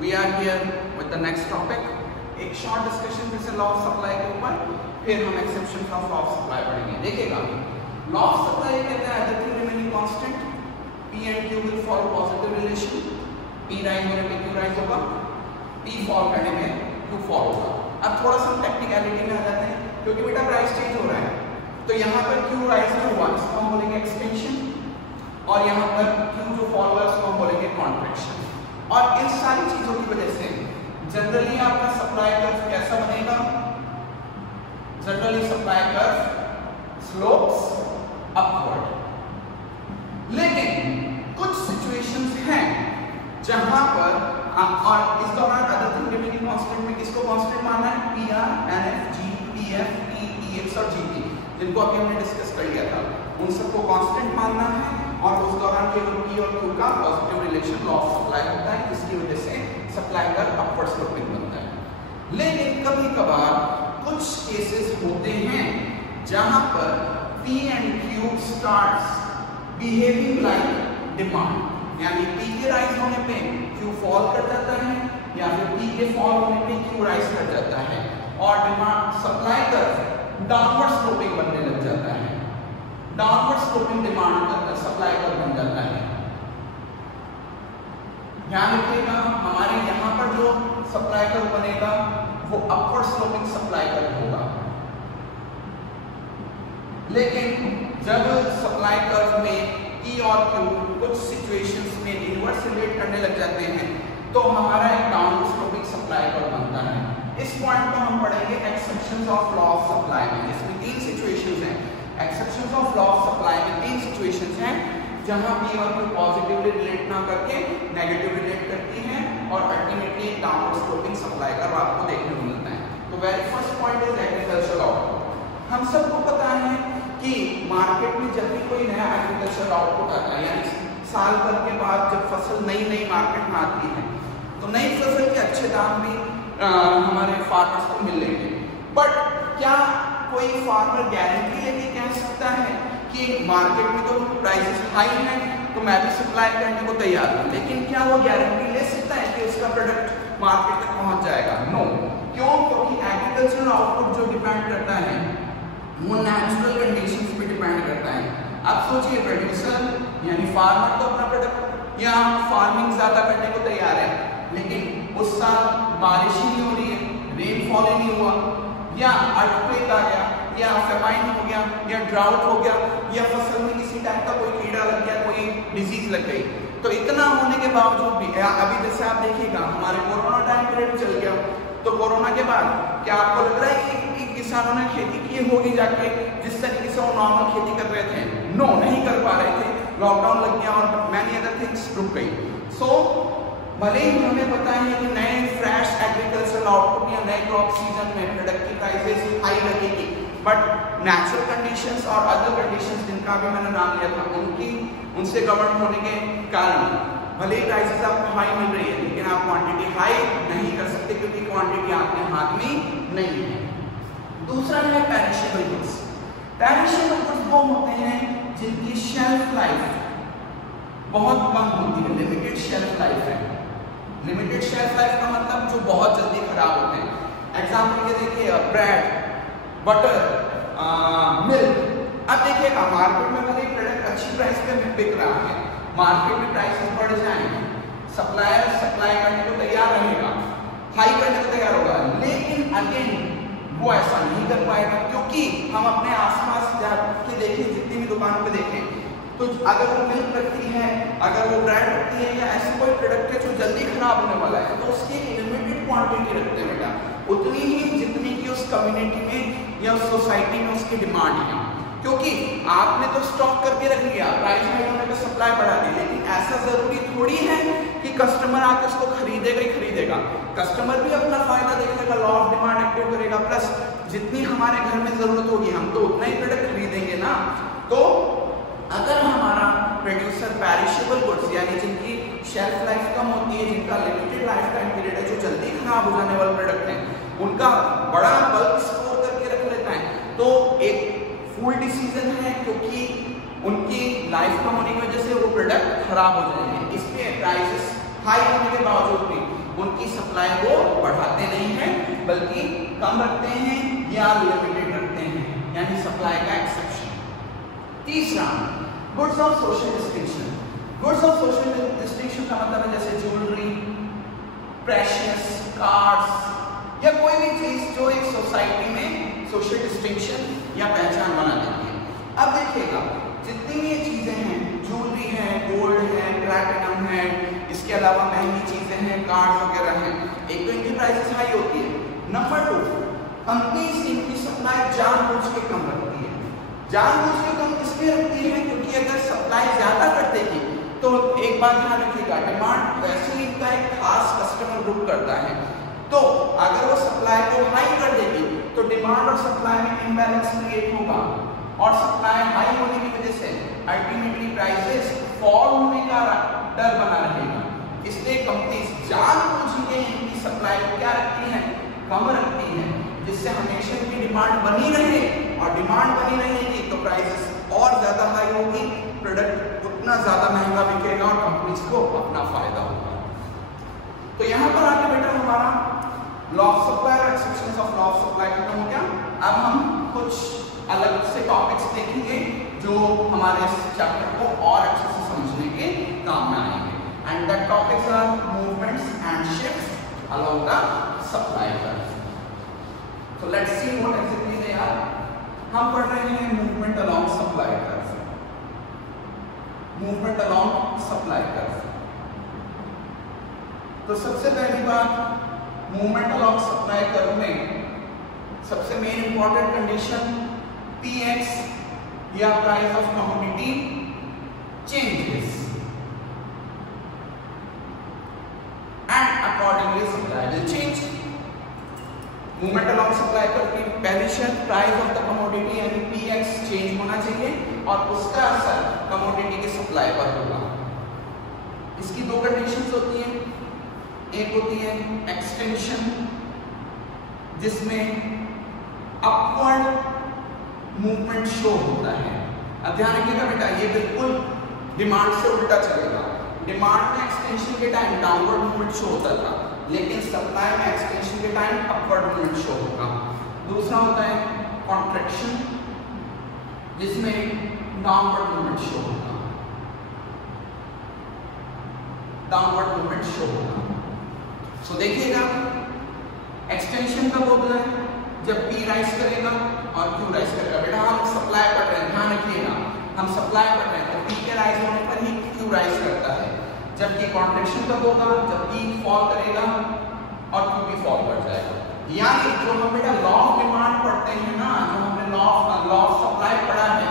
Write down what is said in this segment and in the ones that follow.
We are here with the next topic. एक short discussion जैसे law of supply के ऊपर, फिर हम exception of law of supply पढ़ेंगे। देखिएगा, लॉ ऑफ सप्लाई कहता है everything remaining constant, P and Q will follow positive relation. P rise होने पे Q राइज होगा, P फॉल करने पे Q फॉल होगा। अब थोड़ा सा टेक्निकलिटी में आ जाते हैं, क्योंकि बेटा प्राइस चेंज हो रहा है, तो यहाँ पर Q राइज में हुआ, इसको हम बोलेंगे एक्सपेंशन, और यहाँ पर Q जो फॉल हुआ उसको हम बोलेंगे कॉन्ट्रैक्शन। और इन सारी चीजों की वजह से जनरली आपका सप्लाई कर्व कैसा बनेगा? Generally supply curve slopes upward. लेकिन कुछ सिचुएशंस हैं जहां पर और इस दौरान अदर थिंग रिमेनिंग कांस्टेंट में किसको कांस्टेंट मानना है? PR, NF, G, PF, P, TX और GP, जिनको अभी हमने डिस्कस कर लिया था, उन सबको कांस्टेंट मानना है। और उस दौरान केवल P और Q का positive relation law of supply होता है, जिसकी वजह से सप्लाई का अपवर्ड स्लोपिंग बनता है। लेकिन कभी कभार कुछ केसेस होते हैं जहां पर P and Q starts behaving like demand, यानी P के राइज होने पे Q फॉल कर जाता है, या फिर P के फॉल होने पे Q राइज कर जाता है, और demand supply curve downward sloping बनने लग जाता है। Downward sloping demand supply curve बन जाता है। ध्यान रखिएगा, हमारे यहाँ पर जो सप्लाई कर्व बनेगा वो अपवर्ड स्लोपिंग सप्लाई कर्व होगा। लेकिन जब सप्लाई कर्व में P और Q कुछ सिचुएशंस में इनवर्स रिलेट करने लग जाते हैं, तो हमारा एक डाउनवर्ड स्लोपिंग सप्लाई कर्व बनता है। इस पॉइंट को हम पढ़ेंगे exceptions of law of supply में। इसमें तीन सिचुएशंस हैं। Exceptions of law of supply में तीन सिचुएशंस हैं जहां P और Q पॉजिटिवली रिलेट ना करके नेगेटिव रिलेट करती हैं, और ultimately downward sloping supply curve आपको देखने को मिलता है। तो very first point is agricultural output. हम सबको पता है कि मार्केट में जब भी कोई नया एग्रीकल्चरल आउटपुट आता है, यानी साल भर के बाद जब फसल नई मार्केट में आती है, तो नई फसल के अच्छे दाम भी हमारे फार्मर्स को मिल लेंगे। बट क्या कोई फार्मर गारंटी लेके कह सकता है कि मार्केट में तो प्राइसेस हाई हैं, तो मैं भी सप्लाई करने को तैयार हूं, लेकिन क्या वो गारंटी ले सकता है कि उसका प्रोडक्ट मार्केट तक पहुंच जाएगा? नो। क्यों? क्योंकि एग्रीकल्चरल आउटपुट जो डिपेंड करता है वो नेचुरल कंडीशंस पे डिपेंड करता है। अब सोचिए, प्रोड्यूसर यानी फार्मर तो अपना प्रोडक्ट या फार्मिंग ज्यादा करने को तैयार है, लेकिन उस साल बारिश ही नहीं हो रही है, रेनफॉल ही नहीं हुआ, या अर्थक्वेक आ गया, या फेमाइन हो गया, या ड्राउट हो गया, या फसल में किसी टाइप का कोई कीड़ा लग गया, कोई डिजीज लग गई। तो इतना होने के बावजूद भी अभी जैसे आप देखिएगा, हमारे कोरोना टाइम पीरियड चल गया, तो कोरोना के बाद क्या आपको लग रहा है कि किसानों ने खेती की होगी जाके जिस तरीके से वो नॉर्मल खेती कर रहे थे? नो, नहीं कर पा रहे थे, लॉकडाउन लग गया और मैनी अदर थिंग्स रुक गई। सो भले ही हमें पता है कि नए फ्रेश एग्रीकल्चरल आउटपुट या नए क्रॉप सीजन में प्रोडक्ट की प्राइसेस हाई लगेगी, बट नेचुरल कंडीशंस और अदर कंडीशंस जिनका भी मैंने नाम लिया था, उनसे गवर्न होने के कारण भले ही प्राइसेस आपको हाई मिल रही है, लेकिन आप क्वांटिटी हाई नहीं कर सकते, क्योंकि क्वांटिटी आपके हाथ में नहीं है। दूसरा है पेरिशेबल गुड्स। पेरिशेबल गुड्स वो होते हैं जिनकी शेल्फ लाइफ बहुत कम होती है, लिमिटेड शेल्फ लाइफ है। लिमिटेड शेल्फ लाइफ का मतलब जो बहुत जल्दी खराब होते हैं। एग्जाम्पल के देखिए, ब्रेड, बटर, मिल्क। अब देखिएगा, मार्केट में भले प्रोडक्ट अच्छी प्राइस पे बिक रहा है, मार्केट में प्राइसेस बढ़ जाएंगे, सप्लायर सप्लाई करने को तैयार रहेगा, हाई करने को तैयार होगा, लेकिन अगेन वो ऐसा नहीं कर पाएगा, क्योंकि हम अपने आसपास जाके देखें, जितनी भी दुकानों पे देखें, तो अगर वो मिल्क रखती है, अगर वो ब्रेड रखती है, या ऐसे कोई प्रोडक्ट है जो जल्दी खराब होने वाला है, तो उसकी लिमिटेड क्वांटिटी रखते हैं बेटा, उतनी ही जितनी की उस कम्युनिटी में या उस सोसाइटी में उसकी डिमांड है। क्योंकि आपने तो स्टॉक करके रख लिया, प्राइस हाई होने पे सप्लाई बढ़ा दी, लेकिन ऐसा जरूरी थोड़ी है कि कस्टमर आके उसको खरीदेगा ही खरीदेगा। कस्टमर भी अपना फायदा देखेगा, लॉ ऑफ डिमांड एक्टिव करेगा, प्लस जितनी हमारे घर में जरूरत होगी हम तो उतना ही प्रोडक्ट खरीदेंगे ना। तो अगर हमारा प्रोड्यूसर पेरिशेबल गुड्स यानी जिनकी शेल्फ लाइफ कम होती है, जिनका लिमिटेड लाइफ टाइम पीरियड है, जो जल्दी खराब हो जाने वाले प्रोडक्ट हैं, उनका बड़ा बल्क स्टोर करके रख लेता है, तो एक फुल डिसीजन है, क्योंकि उनकी लाइफ कम होने की वजह से वो प्रोडक्ट खराब हो जाएंगे। इसलिए प्राइसेस हाई होने के बावजूद भी उनकी सप्लाई वो बढ़ाते नहीं हैं बल्कि कम रखते हैं या लिमिटेड रखते हैं, यानी सप्लाई का एक्सेप्शन। तीसरा, goods of social distinction. Goods of social distinction का मतलब है जैसे ज्वेलरी, प्रेशियस, कार्ड्स या कोई भी चीज जो एक सोसाइटी में सोशल डिस्टिंक्शन या पहचान बना देती है। अब देखिएगा जितनी भी ये चीजें हैं, ज्वेलरी है, गोल्ड है, प्लैटिनम है, इसके अलावा महंगी चीजें हैं, कार्ड्स वगैरह हैं, एक तो इनकी प्राइसेस हाई होती है। नंबर 2, कंपनीज इनकी सप्लाई जानबूझ के कम रखती है। जानबूझ के कम इसलिए रखती है क्योंकि अगर सप्लाई ज्यादा कर देगी तो एक बात ध्यान रखिएगा, डिमांड वैसे ही इनका एक खास कस्टमर ग्रुप करता है, तो अगर वो सप्लाई को हाई कर देगी तो डिमांड और सप्लाई में इम्बैलेंस क्रिएट होगा और सप्लाई हाई होने की वजह से अल्टीमेटली प्राइसेस फॉल होने का डर बना रहेगा। इसलिए कंपनीज जानबूझ के इनकी सप्लाई को क्या रखती हैं, कम रखती हैं, जिससे हमेशा की डिमांड बनी रहे, और डिमांड बनी रहेगी तो प्राइसेस और ज्यादा हाई होगी, प्रोडक्ट उतना ज्यादा महंगा बिकेगा और कंपनीज को अपना फायदा होगा। तो यहाँ पर आके बेटा हमारा लॉ ऑफ सप्लाई और exceptions of law of supply खत्म हो गया। अब हम कुछ अलग से टॉपिक्स देखेंगे जो हमारे इस चैप्टर को और अच्छे से समझने के काम में आएंगे, and that topics are movements and shifts along the supply curve. So let's see what exactly they are. हम पढ़ रहे हैं movement along supply curve. Movement along supply curve. तो सबसे पहली बात, मूवमेंट अलोंग सप्लाई कर्व में सबसे मेन इंपॉर्टेंट कंडीशन Px या price of commodity changes and accordingly supply will change. Movement along supply curve की पहली शर्त प्राइस ऑफ द कमोडिटी यानी Px चेंज होना चाहिए और उसका असर कमोडिटी की सप्लाई पर होगा। इसकी दो कंडीशंस होती हैं, एक होती है एक्सटेंशन जिसमें अपवर्ड मूवमेंट शो होता है। अब ध्यान रखिएगा बेटा, ये बिल्कुल डिमांड से उल्टा चलेगा। डिमांड में एक्सटेंशन के टाइम डाउनवर्ड मूवमेंट शो होता था, लेकिन सप्लाई में एक्सटेंशन के टाइम अपवर्ड मूवमेंट शो होगा। दूसरा होता है कॉन्ट्रैक्शन जिसमें डाउनवर्ड मूवमेंट शो होगा, डाउनवर्ड मूवमेंट शो होगा। सो देखिएगा एक्सटेंशन कब होता है, जब P राइज करेगा और Q राइज करेगा। बेटा हम सप्लाई पढ़ रहे हैं, ध्यान रखिएगा, हम सप्लाई पढ़ रहे हैं तो P के राइज होने पर ही Q राइज करता है, जबकि कॉन्ट्रैक्शन कब होगा, जब P फॉल करेगा और Q भी फॉल कर जाएगा। यानी जो हम बेटा लॉ ऑफ डिमांड पढ़ते हैं ना, जो हमने लॉ ऑफ सप्लाई पढ़ा है,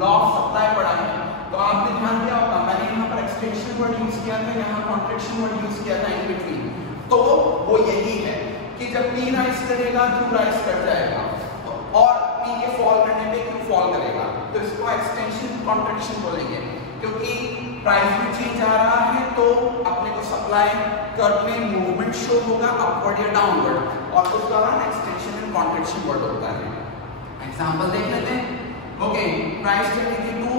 लॉ ऑफ सप्लाई पढ़ा है, तो आपने ध्यान दिया होगा मैंने यहाँ पर एक्सटेंशन वर्ड यूज किया था, यहाँ कॉन्ट्रैक्शन वर्ड यूज किया था इन बिटवीन। तो वो यही है कि जब P राइज करेगा Q राइज कर जाएगा और P के फॉल करने पे Q फॉल करेगा, तो इसको एक्सटेंशन कॉन्ट्रैक्शन बोलेंगे, क्योंकि प्राइस में चेंज आ रहा है तो अपने को सप्लाई कर्व में मूवमेंट शो होगा अपवर्ड या डाउनवर्ड, और उस दौरान एक्सटेंशन एंड कॉन्ट्रैक्शन वर्ड होता है। एग्जांपल देख लेते हैं। ओके, प्राइस चली थी 2,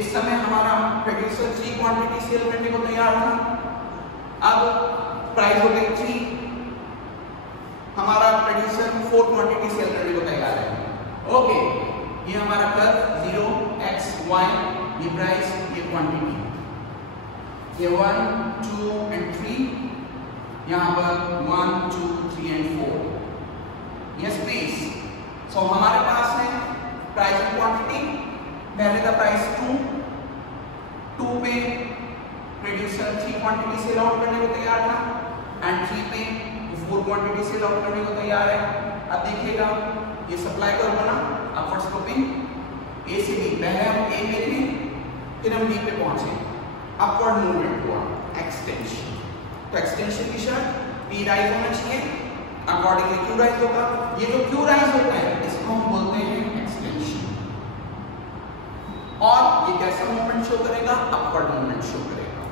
इस समय हमारा प्रोड्यूसर 3 क्वांटिटी सेल करने को तैयार था। अब प्राइस हो गई 3, हमारा प्रोड्यूसर 4 क्वांटिटी सेल करने को तैयार है। ओके, ये हमारा कर्व 0 x y, ये प्राइस, ये क्वांटिटी, ये 1 2 एंड 3, यहाँ पर 1 2 3 एंड 4, ये स्पेस। सो हमारे पास है प्राइस एंड क्वांटिटी। पहले था प्राइस 2 पे प्रोड्यूसर 3 क्वांटिटी सेल आउट करने को तैयार था, एंड 3 पे 4 क्वांटिटी सेल आउट करने को तैयार है। अब देखिएगा ये सप्लाई कर्व बना अपवर्ड स्लोपिंग, ए से बी, पहले हम ए में थे फिर हम बी पे पहुंचे, अपवर्ड मूवमेंट हुआ, एक्सटेंशन। तो एक्सटेंशन की शर्त P राइज होना चाहिए, अकॉर्डिंगली Q राइज होगा। ये जो Q राइज होता है इसको हम बोलते हैं एक्सटेंशन, और ये कैसा मूवमेंट शो करेगा, अपवर्ड मूवमेंट शो करेगा।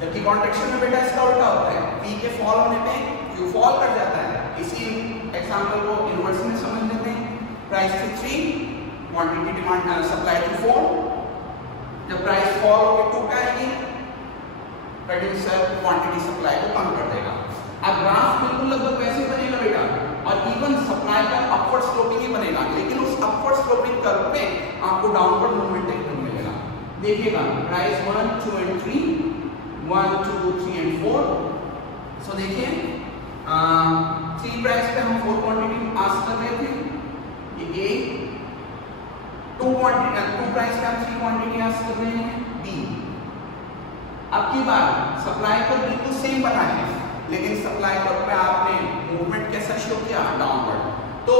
जबकि कॉन्ट्रैक्शन में बेटा इसका उल्टा होता है, P के फॉल होने पे Q फॉल कर जाता है। इसी एग्जांपल को इनवर्स में समझ लेते हैं। प्राइस थी 3, क्वांटिटी डिमांड सप्लाई थी 4, जब प्राइस फॉल होकर 2 पे आएगी प्रोड्यूसर क्वांटिटी सप्लाई को कम कर देगा। देखिएगा प्राइस 1 2 एंड 3, 1 2 3 एंड 4। सो देखिए 3 प्राइस पे हम 4 क्वांटिटी आस्क कर रहे थे, ये ए। 2 प्राइस पे हम 3 क्वांटिटी आस्क कर रहे हैं, बी। अब की बार सप्लाई पर बिल्कुल सेम बना है, लेकिन सप्लाई पर पे आपने मूवमेंट कैसा शो किया, डाउनवर्ड। तो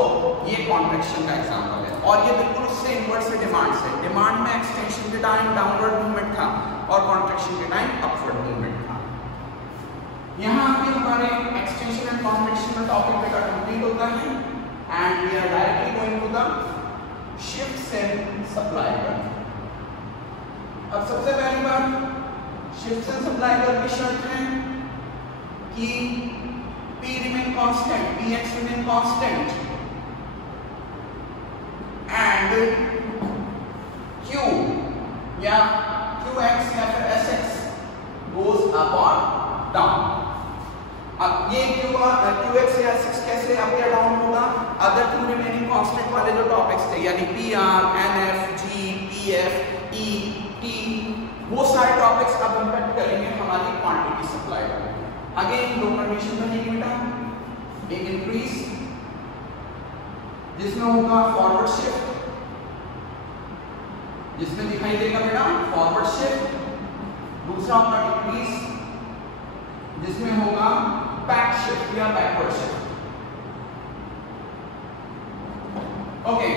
ये कॉन्ट्रैक्शन का एग्जांपल है, और ये बिल्कुल उससे इनवर्स है डिमांड से। डिमांड में एक्सटेंशन के टाइम डाउनवर्ड मूवमेंट था और कॉन्ट्रैक्शन के टाइम अपवर्ड मूवमेंट था। यहाँ पे हमारे एक्सटेंशन एंड कॉन्ट्रैक्शन का टॉपिक बेटा कंप्लीट होता है, and we are directly going to the shifts in supply curve. अब सबसे पहली बात, शिफ्ट्स इन सप्लाई कर्व की शर्त है कि P remain constant, Px remain constant, and Q या Qx या फिर Sx goes up or down। अब ये Qx या Sx कैसे अप या डाउन होगा, अदर टू रिमेनिंग कांस्टेंट वाले जो टॉपिक्स थे, यानी Pr, Nf, G, Pf, E, T, वो सारे टॉपिक्स अब इम्पैक्ट करेंगे हमारी क्वांटिटी सप्लाई पर। अगेन दो कंडीशन बनेगी बेटा, एक इंक्रीज जिसमें होगा फॉरवर्ड शिफ्ट, जिसमें दिखाई देगा बेटा फॉरवर्ड शिफ्ट। दूसरा होगा डिक्रीज जिसमें होगा बैक शिफ्ट या backward shift. Okay,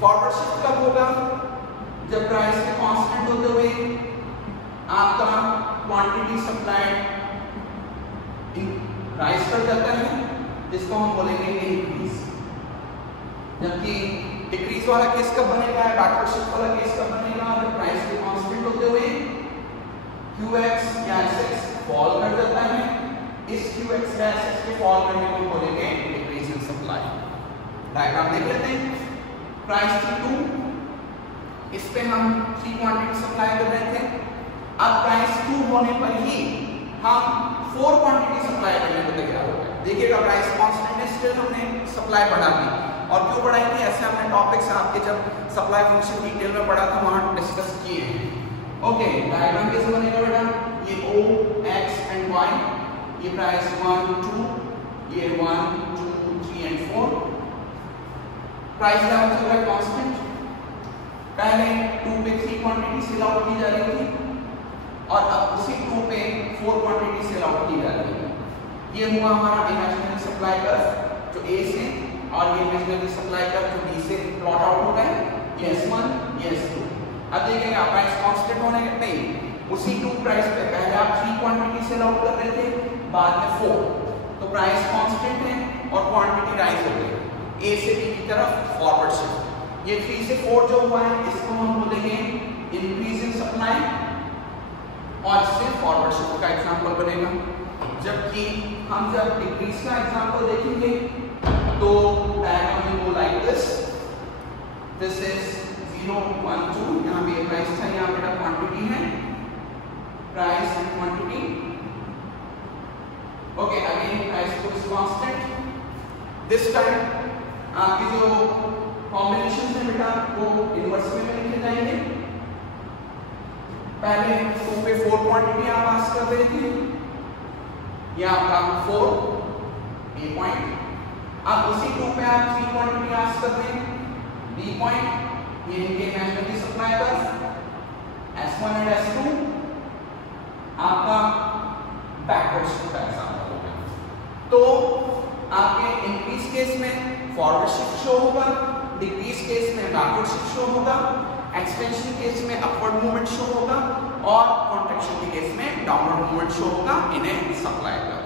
forward shift कब होगा, जब प्राइस के कांस्टेंट होते हुए आपका क्वांटिटी सप्लाई राइज कर जाता है, जिसको हम बोलेंगे इंक्रीज। जबकि डिक्रीज वाला केस कब बनेगा, बैकवर्ड शिफ्ट वाला केस कब बनेगा, जब प्राइस के कांस्टेंट होते हुए Qx या Sx फॉल कर जाता है। इस Qx या Sx के फॉल करने को बोलेंगे डिक्रीज इन सप्लाई। डायग्राम देख लेते हैं। प्राइस थी 2, इस पे हम 3 क्वांटिटी सप्लाई कर रहे थे। अब प्राइस 2 होने पर ही हम 4 क्वांटिटी सप्लाई करने को तैयार हो गए। देखिएगा प्राइस कांस्टेंट है, स्टिल हमने सप्लाई बढ़ा दी। और क्यों बढ़ाई थी, ऐसे हमने टॉपिक्स आपके जब सप्लाई फंक्शन डिटेल में पढ़ा था वहां डिस्कस किए हैं। ओके, डायग्राम कैसे बनेगा बेटा, ये O, X एंड Y, ये प्राइस 1 2, ये 1 2 3 एंड 4। प्राइस लेवल चल रहा है कांस्टेंट। पहले 2 पे 3 क्वांटिटी सेल आउट की जा रही थी, और अब उसी 2 पे 4 क्वांटिटी सेल आउट की जा रही है। ये हुआ हमारा इमेजिनरी सप्लाई कर्व जो A से, और ये इमेजिनरी सप्लाई कर्व जो B से प्लॉट आउट हो रहा है, ये S1 ये S2। अब देखिएगा प्राइस कांस्टेंट होने के नहीं, उसी 2 प्राइस पे पहले आप 3 क्वांटिटी सेल आउट कर रहे थे, बाद में 4, तो प्राइस कांस्टेंट है और क्वांटिटी राइज हो गई A से B की तरफ फॉरवर्ड शिफ्ट। ये 3 से 4 जो हुआ है, इसको हम बोलेंगे इंक्रीज इन सप्लाई, और इससे फॉरवर्ड शिफ्ट का एग्जांपल बनेगा। जबकि हम जब डिक्रीज का एग्जांपल देखेंगे तो diagram will go like this is 0 1 2, यहाँ पे प्राइस था, यहाँ पे क्वांटिटी है, price and quantity. Okay, again price को इज कांस्टेंट। दिस टाइम आपकी जो कॉम्बिनेशन है बेटा वो इनवर्स में लिखे जाएंगे। पहले 2 पे 4 क्वांटिटी आप आस्क कर रहे थे, ये आपका 4 A पॉइंट। अब उसी 2 पे आप 3 क्वांटिटी आस्क कर रहे हैं, B पॉइंट। ये इनके imaginary supply curve S1 and S2 आपका बैकवर्ड शिफ्ट का एग्जांपल होगा। तो आपके इंक्रीज केस में फॉरवर्ड शिफ्ट शो होगा, डिक्रीज केस में बैकवर्ड शिफ्ट शो होगा, एक्सटेंशन केस में अपवर्ड मूवमेंट शो होगा, और कॉन्ट्रैक्शन के केस में डाउनवर्ड मूवमेंट शो होगा इन ए सप्लाई कर्व।